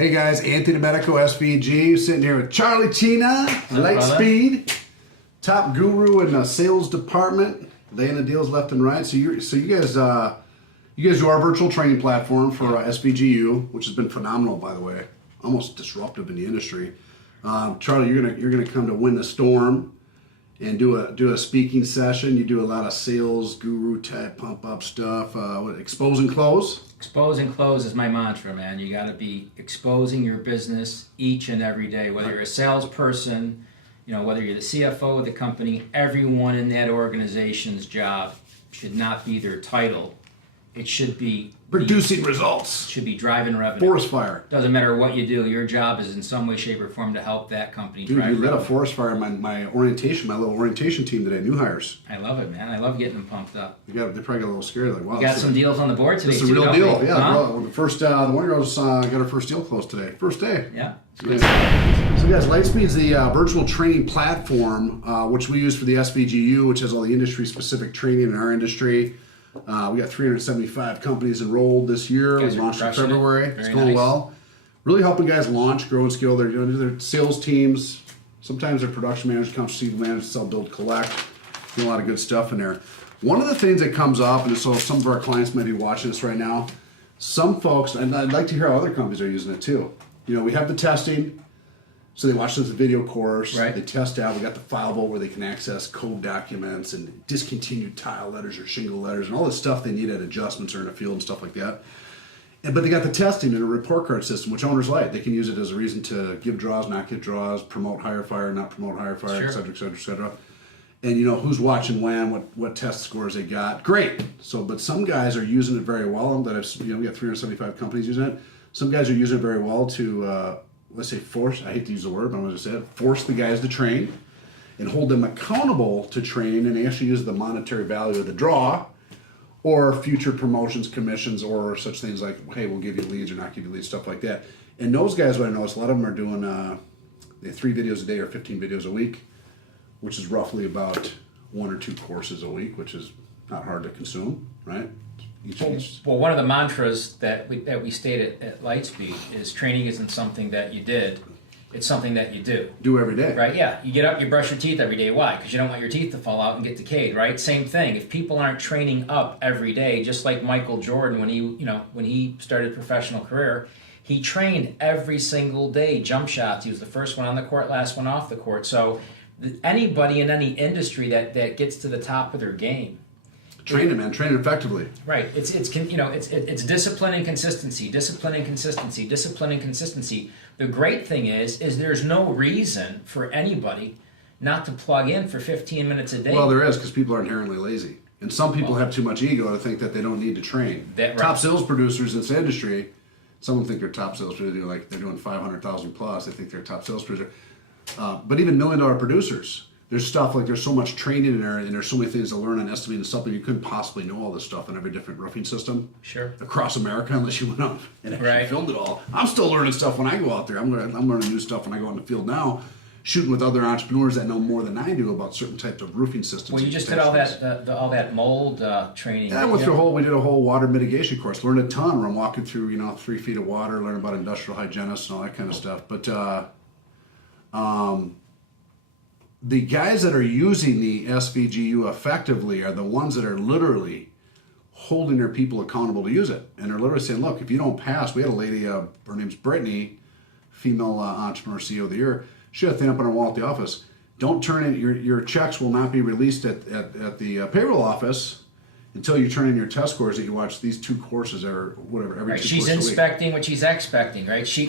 Hey guys, Anthony Medico, SVG, sitting here with Charlie Cina, LightSpeed, top guru in the sales department, laying the deals left and right. So you guys do our virtual training platform for SVG U, which has been phenomenal, by the way, almost disruptive in the industry. Charlie, you're gonna come to Win the Storm and do a speaking session. You do a lot of sales guru type pump up stuff. Expose and close. Expose and close is my mantra, man. You got to be exposing your business each and every day, whether you're a salesperson, whether you're the CFO of the company. Everyone in that organization's job should not be their title. It should be producing results. Should be driving revenue. Forest fire. Doesn't matter what you do. Your job is in some way, shape, or form to help that company Dude, drive you lit revenue. a forest fire in my orientation, my little orientation team today, new hires. I love it, man. I love getting them pumped up. They probably got a little scared, like, wow. We got some deals on the board today. It's a too, real don't deal. we? Yeah, Huh? well, the first, the one girl got her first deal closed today. First day. Yeah. So guys, LightSpeed is the virtual training platform, which we use for the SVG U, which has all the industry-specific training in our industry. We got 375 companies enrolled this year. We launched in February. It's going well. Really helping guys launch, grow, and scale their sales teams. Sometimes their production managers, accounts receivable managers, sell, build, collect. Doing a lot of good stuff in there. One of the things that comes up, and so some of our clients might be watching this right now, some folks, and I'd like to hear how other companies are using it too. We have the testing. So they watch this video course, right. They test out, we got the file vault where they can access code documents and discontinued tile letters or shingle letters and all this stuff they need at adjustments or in a field and stuff like that. But they got the testing and a report card system, which owners like. They can use it as a reason to give draws, not give draws, promote hire fire, not promote hire fire, sure. et cetera, et cetera, et cetera. And who's watching when, what test scores they got. Great. But some guys are using it very well. That we got 375 companies using it. Some guys are using it very well to let's say force, I hate to use the word, but I'm going to say it, force the guys to train and hold them accountable to train and actually use the monetary value of the draw or future promotions, commissions, or such things like, hey, we'll give you leads or not give you leads, stuff like that. And those guys, what I noticed, a lot of them are doing they have 3 videos a day or 15 videos a week, which is roughly about 1 or 2 courses a week, which is not hard to consume, right? Well, one of the mantras that we state at LightSpeed is training isn't something that you did, it's something that you do. Do every day. Right, yeah. You get up, you brush your teeth every day. Why? Because you don't want your teeth to fall out and get decayed, right? Same thing. If people aren't training up every day, just like Michael Jordan when he started professional career, he trained every single day, jump shots. He was the first one on the court, last one off the court. So anybody in any industry that gets to the top of their game, train it, man. Train it effectively. Right. It's discipline and consistency. Discipline and consistency. Discipline and consistency. The great thing is there's no reason for anybody not to plug in for 15 minutes a day. Well, there is, because people are inherently lazy, and some people have too much ego to think that they don't need to train. Right. Top sales producers in this industry, some of them think they're top sales producers. They're doing 500,000 plus. They think they're a top sales producer. But even $1 million producers. There's stuff there's so much training in there, and there's so many things to learn on estimating something. You couldn't possibly know all this stuff in every different roofing system across America unless you went out and actually filmed it all. I'm still learning stuff when I go out there. I'm learning new stuff when I go out in the field now, shooting with other entrepreneurs that know more than I do about certain types of roofing systems. Well, you just did all that mold training. Yeah, we did a whole water mitigation course. Learned a ton where I'm walking through 3 feet of water, learning about industrial hygienists and all that kind of stuff. But the guys that are using the SVGU effectively are the ones that are literally holding their people accountable to use it. And they're literally saying, look, if you don't pass, we had a lady, her name's Brittany, female entrepreneur CEO of the year. She had a thing up on her wall at the office. Don't turn in, your checks will not be released at the payroll office until you turn in your test scores that you watch these 2 courses or whatever every 2 courses a week. She's inspecting what she's expecting, right? She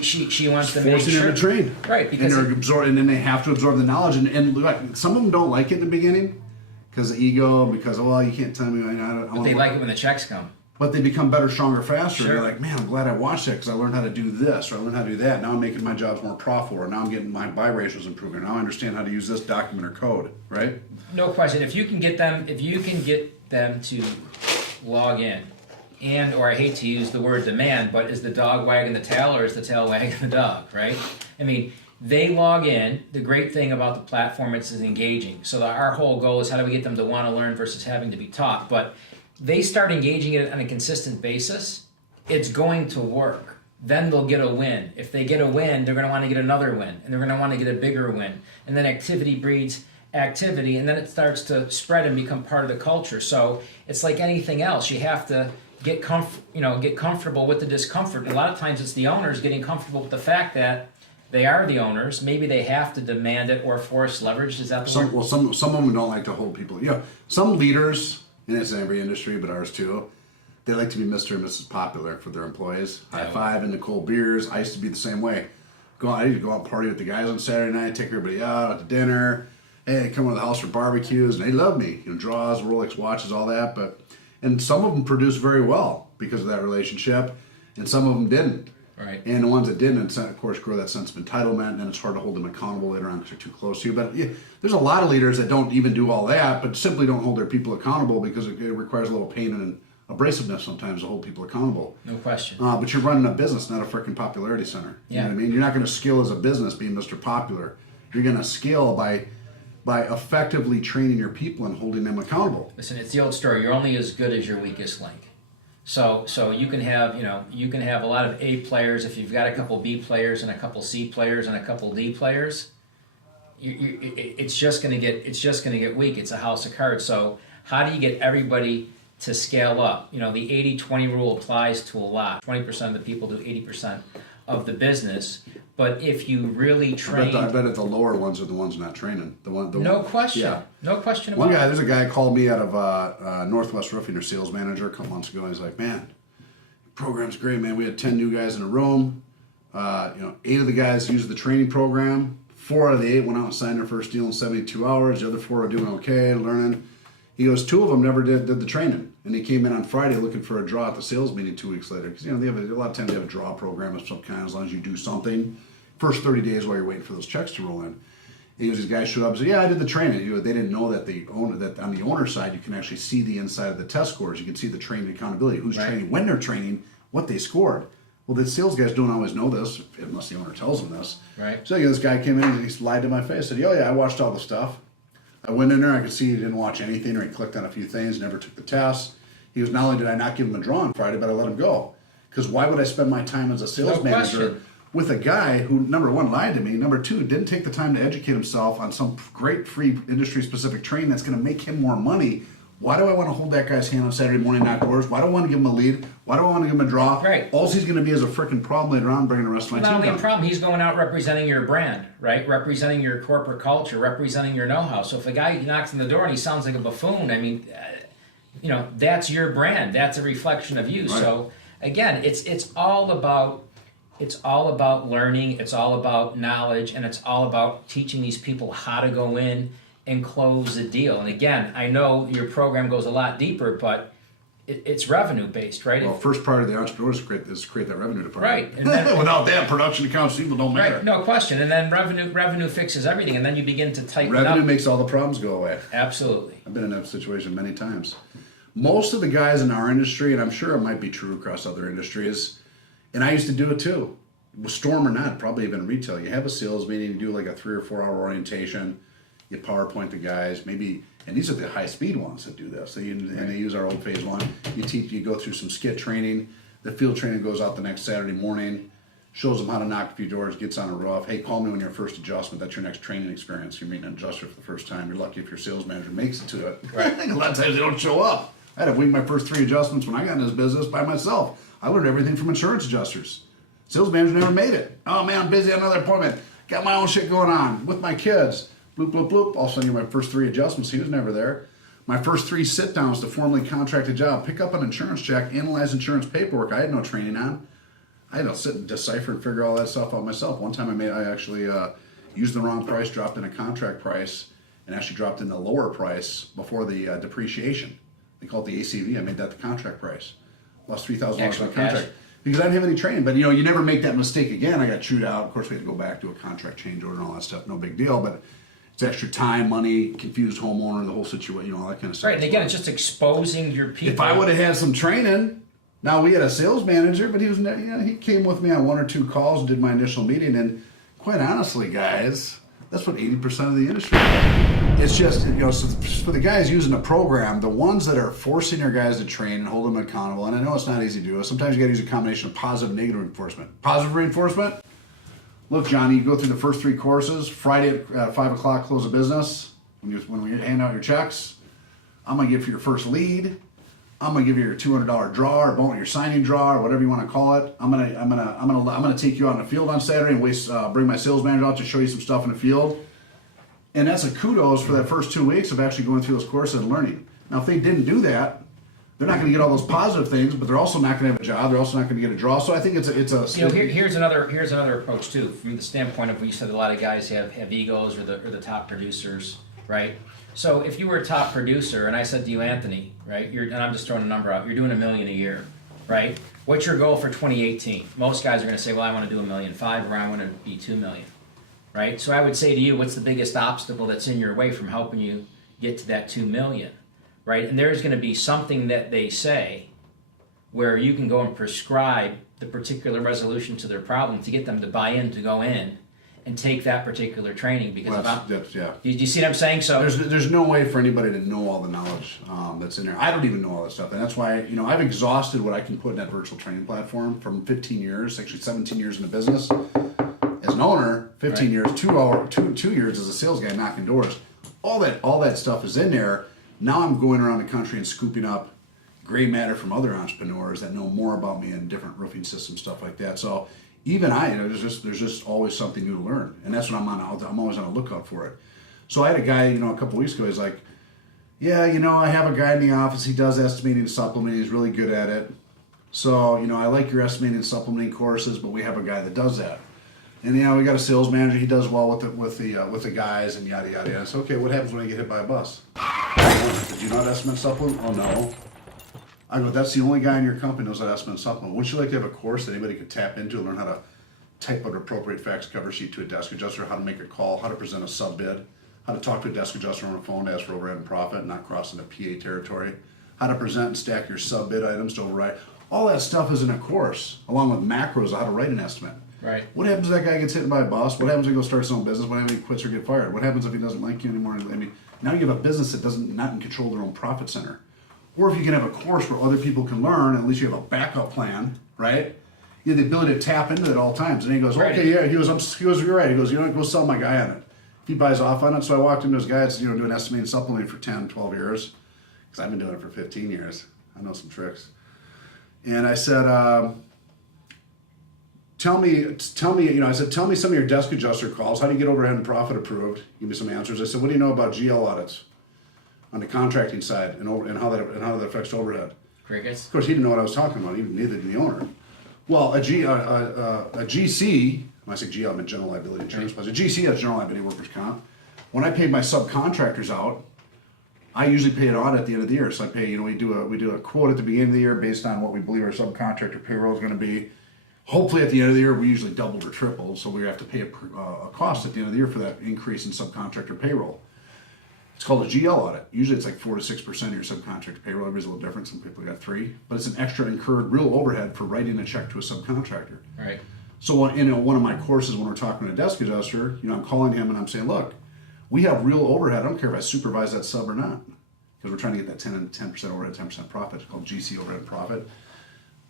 wants to make forcing sure. them to train, right? Because and then they have to absorb the knowledge, and some of them don't like it in the beginning because of ego, because you can't tell me. But they like it when the checks come. But they become better, stronger, faster. Sure. And they're like, man, I'm glad I watched that because I learned how to do this, or I learned how to do that. Now I'm making my jobs more profitable, or now I'm getting my buy ratios improving. Now I understand how to use this document or code, right? No question. If you can get them to log in, or I hate to use the word demand, but is the dog wagging the tail or is the tail wagging the dog, right? I mean, they log in. The great thing about the platform is engaging. So our whole goal is how do we get them to want to learn versus having to be taught. But they start engaging it on a consistent basis, it's going to work. then they'll get a win. If they get a win, they're going to want to get another win, and they're going to want to get a bigger win. And then activity breeds activity, and then it starts to spread and become part of the culture. So it's like anything else. You have to get comfortable with the discomfort. And a lot of times it's the owners getting comfortable with the fact that they are the owners. Maybe they have to demand it or force leverage. Is that the word? Well, some of them don't like to hold people. Some leaders, and it's in every industry, but ours too, they like to be Mr. and Mrs. Popular for their employees. High five and the cold beers. I used to be the same way. I used to go out and party with the guys on Saturday night, take everybody out to dinner. Hey, they come over to the house for barbecues, and they love me. Draws, Rolex watches, all that. And some of them produced very well because of that relationship, and some of them didn't. Right. And the ones that didn't, of course, grow that sense of entitlement, and then it's hard to hold them accountable later on because they're too close to you. But there's a lot of leaders that don't even do all that, but simply don't hold their people accountable because it requires a little pain and abrasiveness sometimes to hold people accountable. No question. But you're running a business, not a freaking popularity center. You know what I mean? You're not going to scale as a business being Mr. Popular. You're going to scale by effectively training your people and holding them accountable. Listen, it's the old story. You're only as good as your weakest link. So you can have a lot of A players if you've got a couple B players and a couple C players and a couple D players. It's just going to get weak. It's a house of cards. So how do you get everybody to scale up? The 80-20 rule applies to a lot. 20% of the people do 80% of the business. But if you really train, I bet the lower ones are the ones not training. No question. Yeah. No question about it. There's a guy called me out of Northwest Roofing, their sales manager, a couple months ago. He's like, man, program's great, man. We had 10 new guys in a room. 8 of the guys used the training program. 4 out of the 8 went out and signed their first deal in 72 hours. The other 4 are doing okay, learning. He goes, 2 of them never did the training. And he came in on Friday looking for a draw at the sales meeting 2 weeks later. Because, they have a lot of times they have a draw program of some kind as long as you do something. First 30 days while you're waiting for those checks to roll in. And these guys showed up and said, yeah, I did the training. They didn't know that that on the owner side, you can actually see the inside of the test scores. You can see the training accountability, who's training, when they're training, what they scored. Well, the sales guys don't always know this unless the owner tells them this. Right. So this guy came in and he lied to my face. Said, oh yeah, I watched all the stuff. I went in there, I could see he didn't watch anything, or he clicked on a few things, never took the test. He goes, not only did I not give him a draw on Friday, but I let him go. Because why would I spend my time as a sales manager with a guy who, number 1, lied to me, number 2, didn't take the time to educate himself on some great free industry-specific training that's going to make him more money? Why do I want to hold that guy's hand on Saturday morning, knock doors? Why do I want to give him a lead? Why do I want to give him a draw? Right. All he's going to be is a freaking problem later on, bringing the rest of my team down. Not only a problem, he's going out representing your brand, right? Representing your corporate culture, representing your know-how. So if a guy knocks on the door and he sounds like a buffoon, that's your brand. That's a reflection of you. Right. So again, it's all about learning. It's all about knowledge, and it's all about teaching these people how to go in and close the deal. And again, I know your program goes a lot deeper, but it's revenue based, right? Well, first part of the entrepreneur is create that revenue department. Right. And then, without that, production accounts people don't matter. Right, no question. And then revenue fixes everything, and then you begin to tighten up. Revenue makes all the problems go away. Absolutely. I've been in that situation many times. Most of the guys in our industry, and I'm sure it might be true across other industries, and I used to do it too, storm or not, probably even retail. You have a sales meeting, you do like a 3 or 4 hour orientation, you PowerPoint the guys, maybe, and these are the high speed ones that do this. And they use our old phase 1. You go through some skit training. The field training goes out the next Saturday morning, shows them how to knock a few doors, gets on a roof. Hey, call me when your first adjustment. That's your next training experience. You're meeting an adjuster for the first time. You're lucky if your sales manager makes it to it. Right. A lot of times they don't show up. I had to wing my first 3 adjustments when I got in this business by myself. I learned everything from insurance adjusters. Sales manager never made it. Oh man, I'm busy on another appointment. Got my own shit going on with my kids. Bloop, bloop, bloop. All of a sudden, my first 3 adjustments, he was never there. My first 3 sit-downs to formally contract a job, pick up an insurance check, analyze insurance paperwork I had no training on. I had to sit and decipher and figure all that stuff out myself. One time I actually used the wrong price, dropped in a contract price, and actually dropped in the lower price before the depreciation. They call it the ACV. I made that the contract price. Lost $3,000 on the contract. Because I didn't have any training. But, you never make that mistake again. I got chewed out. Of course, we had to go back to a contract change order and all that stuff. No big deal. But it's extra time, money, confused homeowner, the whole situation, all that kind of stuff. Right, and again, it's just exposing your people. If I would have had some training, now we had a sales manager, but he came with me on 1 or 2 calls and did my initial meeting. And quite honestly, guys, That's what 80% of the industry is. It's just, so for the guys using the program, the ones that are forcing their guys to train and hold them accountable, and I know it's not easy to do. Sometimes you got to use a combination of positive and negative reinforcement. Positive reinforcement, look, Johnny, you go through the first 3 courses. Friday at 5 o'clock, close of business. When we hand out your checks, I'm going to give you your first lead. I'm going to give you your $200 draw or your signing draw or whatever you want to call it. I'm going to take you out in the field on Saturday and bring my sales manager out to show you some stuff in the field. And that's a kudos for that first 2 weeks of actually going through those courses and learning. Now, if they didn't do that, they're not going to get all those positive things, but they're also not going to have a job. They're also not going to get a draw. So I think it's a. Here's another approach too, from the standpoint of when you said a lot of guys have egos or the top producers, right? So if you were a top producer and I said to you, Anthony, right, and I'm just throwing a number out, you're doing $1 million a year, right? What's your goal for 2018? Most guys are going to say, well, I want to do $1.5 million, or I want to be $2 million, right? So I would say to you, what's the biggest obstacle that's in your way from helping you get to that $2 million, right? And there's going to be something that they say where you can go and prescribe the particular resolution to their problem to get them to buy in, to go in and take that particular training, because yeah. Do you see what I'm saying? So there's no way for anybody to know all the knowledge that's in there. I don't even know all that stuff, and that's why I've exhausted what I can put in that virtual training platform from 15 years, actually 17 years in the business as an owner, 15 years, 2 years as a sales guy knocking doors. All that stuff is in there. Now I'm going around the country and scooping up gray matter from other entrepreneurs that know more about me and different roofing systems, stuff like that. So. Even there's just always something new to learn, and that's what I'm always on the lookout for it. So I had a guy, a couple weeks ago. He's like, "Yeah, I have a guy in the office. He does estimating and supplementing. He's really good at it. So, I like your estimating and supplementing courses, but we have a guy that does that. And we got a sales manager. He does well with the guys and yada yada yada. So, okay, what happens when I get hit by a bus? Did you not estimate supplement? Oh no. I go, that's the only guy in your company knows how to estimate supplement. Wouldn't you like to have a course that anybody could tap into and learn how to type out an appropriate fax cover sheet to a desk adjuster, how to make a call, how to present a sub bid, how to talk to a desk adjuster on the phone to ask for overhead and profit and not cross into PA territory, how to present and stack your sub bid items to override. All that stuff is in a course, along with macros on how to write an estimate. Right. What happens if that guy gets hit by a bus? What happens if he goes start his own business? What happens if he quits or get fired? What happens if he doesn't like you anymore? Now you have a business that not in control of their own profit center. Or if you can have a course where other people can learn, at least you have a backup plan, right? You have the ability to tap into it at all times. And he goes, okay, yeah. He goes, you're right. He goes, go sell my guy on it. He buys off on it. So I walked into his guy that's doing estimating supplementing for 10, 12 years, because I've been doing it for 15 years. I know some tricks. And I said, tell me, some of your desk adjuster calls. How do you get overhead and profit approved? Give me some answers. I said, what do you know about GL audits on the contracting side and how that affects overhead? Crickets. Of course, he didn't know what I was talking about. Even neither did the owner. Well, a GC, when I say GL, I mean general liability insurance policy. A GC has general liability workers' comp. When I pay my subcontractors out, I usually pay an audit at the end of the year. So I pay, we do a quote at the beginning of the year based on what we believe our subcontractor payroll is going to be. Hopefully, at the end of the year, we usually doubled or tripled, so we have to pay a cost at the end of the year for that increase in subcontractor payroll. It's called a GL audit. Usually, it's like 4 to 6% of your subcontractor payroll. Everybody's a little different. Some people got 3, but it's an extra incurred real overhead for writing a check to a subcontractor. Right. So, in one of my courses, when we're talking to a desk adjuster, I'm calling him and I'm saying, look, we have real overhead. I don't care if I supervise that sub or not, because we're trying to get that 10% overhead, 10% profit. It's called GC overhead profit.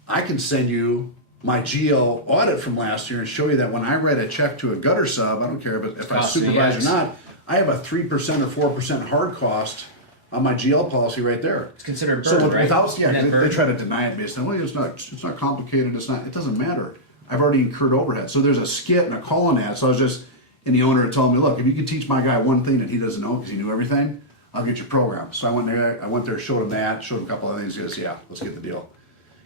I can send you my GL audit from last year and show you that when I write a check to a gutter sub, I don't care if I supervise or not, I have a 3% or 4% hard cost on my GL policy right there. It's considered burden, right? They try to deny it based on, well, it's not complicated, it doesn't matter. I've already incurred overhead. So there's a skit and a call on that. So I was just, and the owner told me, look, if you could teach my guy one thing that he doesn't know because he knew everything, I'll get your program. So I went there, showed him that, showed him a couple of things. He goes, yeah, let's get the deal.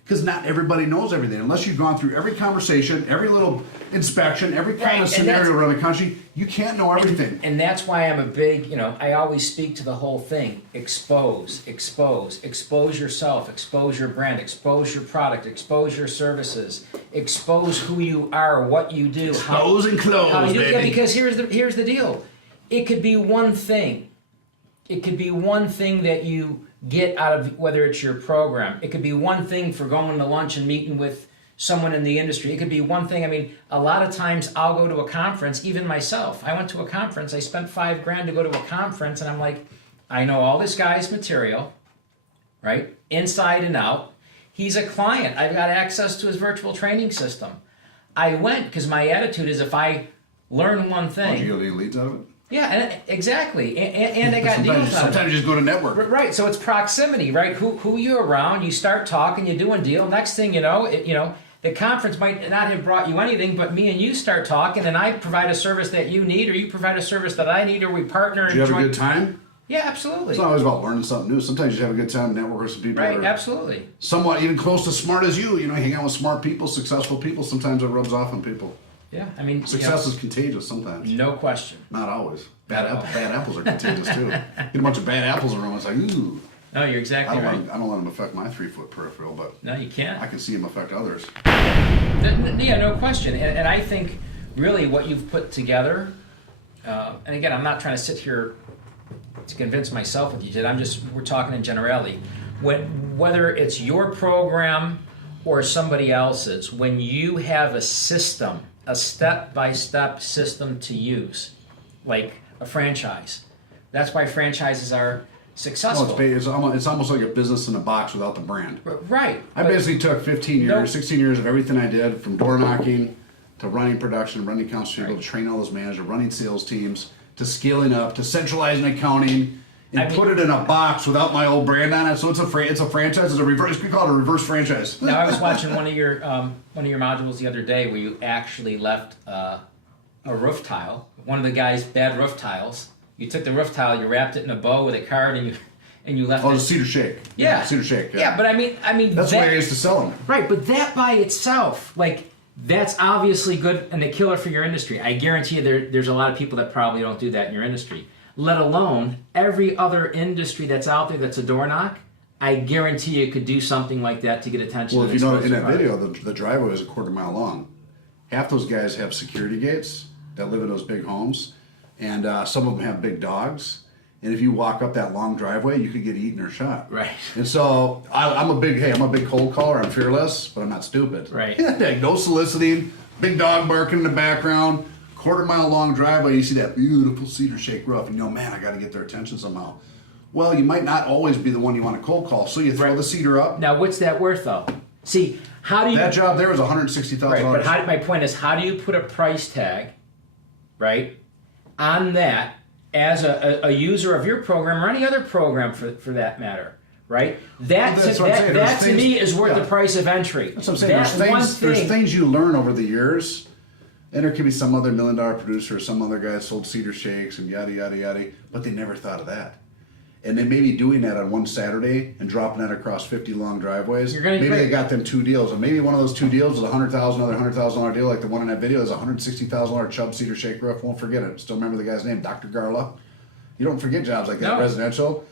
Because not everybody knows everything. Unless you've gone through every conversation, every little inspection, every kind of scenario around the country, you can't know everything. And that's why I'm a big, I always speak to the whole thing. Expose yourself, expose your brand, expose your product, expose your services, expose who you are, what you do. Expose and close, baby. Yeah, because here's the deal. It could be one thing. It could be one thing that you get out of whether it's your program. It could be one thing for going to lunch and meeting with someone in the industry. It could be one thing. I mean, a lot of times I'll go to a conference, even myself. I went to a conference, I spent $5,000 to go to a conference, and I'm like, I know all this guy's material, right? Inside and out. He's a client. I've got access to his virtual training system. I went because my attitude is if I learn one thing. Did you get any leads out of it? Yeah, exactly. And I got deals out of it. Sometimes you just go to network. Right, so it's proximity, right? Who you're around, you start talking, you do a deal. Next thing you know, the conference might not have brought you anything, but me and you start talking, and I provide a service that you need, or you provide a service that I need, or we partner. Did you have a good time? Yeah, absolutely. It's not always about learning something new. Sometimes you have a good time, network with some people Right, that are absolutely. somewhat even close to smart as you. You hang out with smart people, successful people. Sometimes it rubs off on people. Yeah, I mean, success is contagious sometimes. No question. Not always. Bad apples are contagious too. Get a bunch of bad apples around. It's like, ooh. No, you're exactly right. I don't let them affect my 3-foot peripheral, but no, you can't. I can see them affect others. Yeah, no question. And I think really what you've put together, and again, I'm not trying to sit here to convince myself what you did. We're talking in generality. Whether it's your program or somebody else's, when you have a system, a step-by-step system to use, like a franchise, that's why franchises are successful. Well, it's almost like a business in a box without the brand. Right. I basically took 15 years, 16 years of everything I did, from door knocking to running production, running accounts receivable, to training all those managers, running sales teams, to scaling up, to centralizing accounting, and put it in a box without my old brand on it. So it's a franchise. It's a reverse. We call it a reverse franchise. Now I was watching one of your modules the other day where you actually left a roof tile, one of the guy's bad roof tiles. You took the roof tile, you wrapped it in a bow with a card, and you left. Oh, the cedar shake. Yeah, cedar shake. Yeah, but I mean that's the way I used to sell them. Right, but that by itself, like, that's obviously good and a killer for your industry. I guarantee you there's a lot of people that probably don't do that in your industry. Let alone every other industry that's out there that's a door knock. I guarantee you could do something like that to get attention. Well, if you know, in that video, the driveway is a quarter-mile long. Half those guys have security gates that live in those big homes, and some of them have big dogs. And if you walk up that long driveway, you could get eaten or shot. Right. And so I'm a big cold caller. I'm fearless, but I'm not stupid. Right. No soliciting. Big dog barking in the background. Quarter-mile long driveway. You see that beautiful cedar shake roof, and man, I got to get their attention somehow. Well, you might not always be the one you want to cold call, so you throw the cedar up. Now, what's that worth, though? See, how do you... That job there was $160,000. Right, but my point is, how do you put a price tag, right, on that as a user of your program or any other program for that matter, right? That to me is worth the price of entry. That's what I'm saying. There's things you learn over the years, and there could be some other $1 million producer or some other guy that sold cedar shakes and yada, yada, yada, but they never thought of that. And they may be doing that on one Saturday and dropping that across 50 long driveways. Maybe they got them 2 deals, and maybe one of those 2 deals is $100,000, another $100,000 deal, like the one in that video is $160,000 Chubb cedar shake roof. Won't forget it. Still remember the guy's name, Dr. Garla. You don't forget jobs like that. Residential,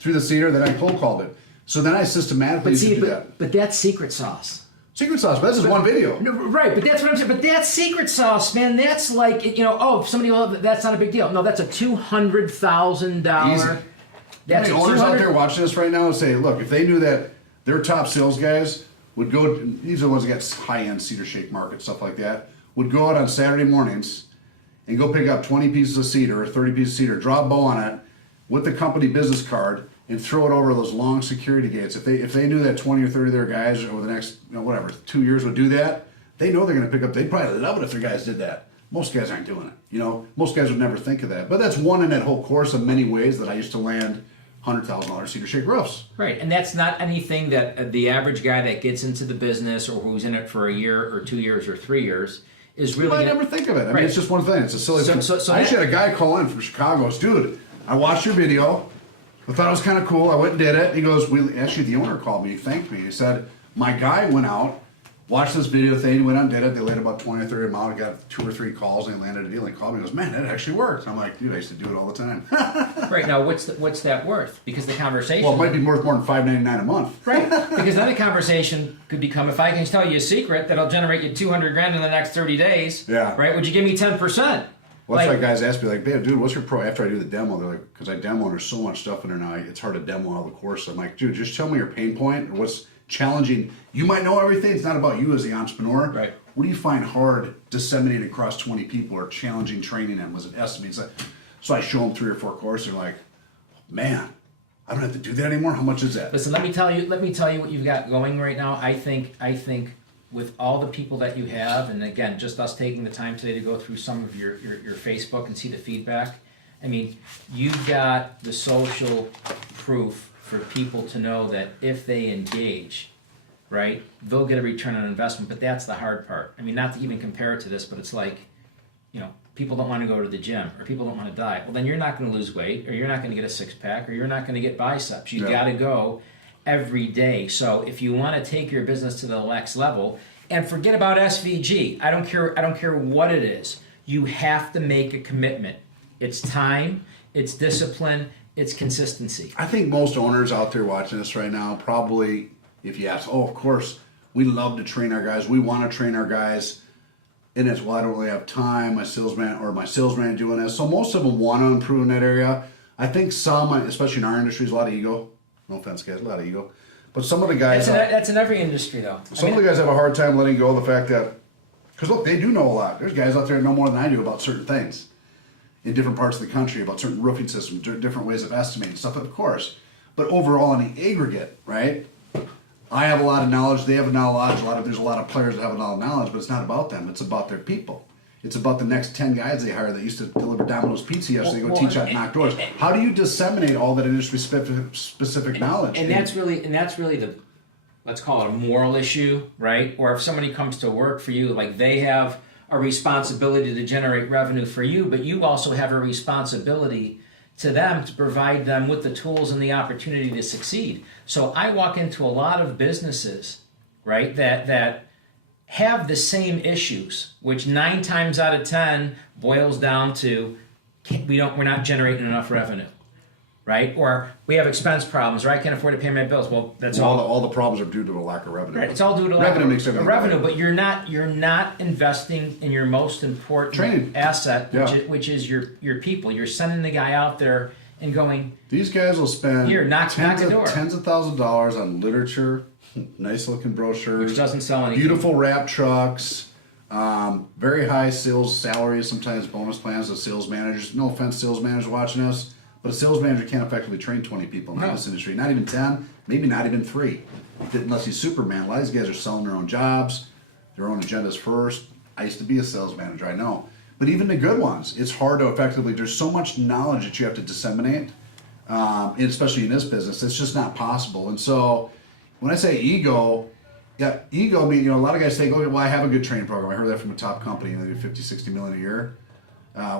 through the cedar. Then I cold called it. So then I systematically do that. But that's secret sauce. Secret sauce, but that's just one video. No, right, but that's what I'm saying. But that's secret sauce, man. That's like, somebody will, that's not a big deal. No, that's a $200,000. That's owners out there watching this right now and say, look, if they knew that their top sales guys would go, these are the ones that got high-end cedar shake market, stuff like that, would go out on Saturday mornings and go pick up 20 pieces of cedar or 30 pieces of cedar, draw a bow on it with the company business card, and throw it over those long security gates. If they knew that 20 or 30 of their guys over the next, 2 years would do that, they know they're going to pick up. They'd probably love it if their guys did that. Most guys aren't doing it. Most guys would never think of that. But that's one in that whole course of many ways that I used to land $100,000 cedar shake roofs. Right, and that's not anything that the average guy that gets into the business or who's in it for a year or 2 years or 3 years is really. You might never think of it. I mean, it's just one thing. It's a silly thing. So I actually had a guy call in from Chicago. Goes, dude, I watched your video. I thought it was kind of cool. I went and did it. He goes, actually, the owner called me. He thanked me. He said, my guy went out, watched this video thing, he went out and did it. They laid about 20 or 30 of them out. He got 2 or 3 calls, and he landed a deal. He called me and goes, man, that actually worked. I'm like, dude, I used to do it all the time. Right, now, what's that worth? Because the conversation... Well, it might be worth more than $5.99 a month. Right, because then the conversation could become, if I can tell you a secret that'll generate you $200,000 in the next 30 days, right, would you give me 10%? Well, that's why guys ask me, like, dude, what's your pro? After I do the demo, they're like, because I demo and there's so much stuff in there now, it's hard to demo all the course. I'm like, dude, just tell me your pain point, or challenging. You might know everything. It's not about you as the entrepreneur. Right. What do you find hard disseminating across 20 people or challenging training them? Was it estimates? So I show them 3 or 4 courses. They're like, man, I don't have to do that anymore. How much is that? Listen, let me tell you what you've got going right now. I think with all the people that you have, and again, just us taking the time today to go through some of your Facebook and see the feedback. I mean, you've got the social proof for people to know that if they engage, right, they'll get a return on investment. But that's the hard part. I mean, not to even compare it to this, but it's like, people don't want to go to the gym, or people don't want to diet. Well, then you're not going to lose weight, or you're not going to get a 6-pack, or you're not going to get biceps. You've got to go every day. So if you want to take your business to the next level, and forget about SVG, I don't care what it is. You have to make a commitment. It's time, it's discipline, it's consistency. I think most owners out there watching this right now probably, if you ask, of course, we love to train our guys. We want to train our guys. And it's, well, I don't really have time. My salesman doing this. So most of them want to improve in that area. I think some, especially in our industry, there's a lot of ego. No offense, guys, a lot of ego. But some of the guys... That's in every industry, though. Some of the guys have a hard time letting go of the fact that... Because, look, they do know a lot. There's guys out there that know more than I do about certain things in different parts of the country, about certain roofing systems, different ways of estimating stuff, of course. But overall, in the aggregate, right? I have a lot of knowledge. They have a knowledge. There's a lot of players that have a lot of knowledge, but it's not about them. It's about their people. It's about the next 10 guys they hire that used to deliver Domino's pizza yesterday. Go teach out knock doors. How do you disseminate all that industry specific knowledge? And that's really the, let's call it a moral issue, right? Or if somebody comes to work for you, like they have a responsibility to generate revenue for you, but you also have a responsibility to them to provide them with the tools and the opportunity to succeed. So I walk into a lot of businesses, right, that have the same issues, which 9 times out of 10 boils down to we're not generating enough revenue, right? Or we have expense problems, right? I can't afford to pay my bills. Well, that's all the problems are due to a lack of revenue. Right. It's all due to revenue. Makes revenue, but you're not investing in your most important training asset, which is your people. You're sending the guy out there and going. These guys will spend knock the door. Tens of thousands of dollars on literature, nice looking brochures, which doesn't sell anything. Beautiful wrap trucks, very high sales salaries, sometimes bonus plans of sales managers. No offense, sales managers watching us. But a sales manager can't effectively train 20 people in this industry. Not even 10, maybe not even 3. Unless he's Superman. A lot of these guys are selling their own jobs, their own agendas first. I used to be a sales manager, I know. But even the good ones, it's hard to effectively, there's so much knowledge that you have to disseminate, and especially in this business, it's just not possible. And so when I say ego, ego means, a lot of guys say, okay, well, I have a good training program. I heard that from a top company, and they do 50, 60 million a year.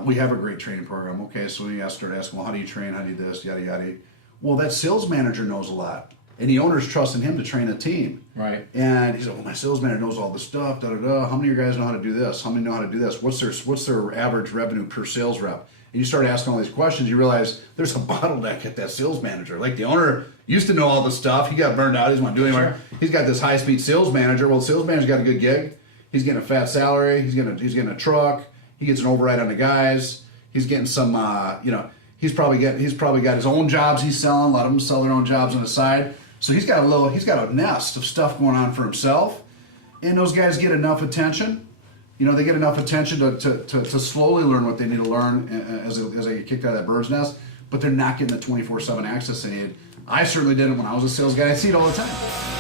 We have a great training program. Okay, so we start asking, well, how do you train? How do you do this? Yada, yada. Well, that sales manager knows a lot. And the owner's trusting him to train a team. Right. And he's like, well, my sales manager knows all this stuff. Da, da, da. How many of your guys know how to do this? How many know how to do this? What's their average revenue per sales rep? And you start asking all these questions, you realize there's a bottleneck at that sales manager. Like the owner used to know all this stuff. He got burned out. He doesn't want to do it anymore. Sure. He's got this high-speed sales manager. Well, the sales manager's got a good gig. He's getting a fat salary. He's getting a truck. He gets an override on the guys. He's getting some, he's probably got his own jobs he's selling. A lot of them sell their own jobs on the side. So he's got a nest of stuff going on for himself. And those guys get enough attention. They get enough attention to slowly learn what they need to learn as they get kicked out of that bird's nest. But they're not getting the 24/7 access they need. I certainly didn't when I was a sales guy. I see it all the time.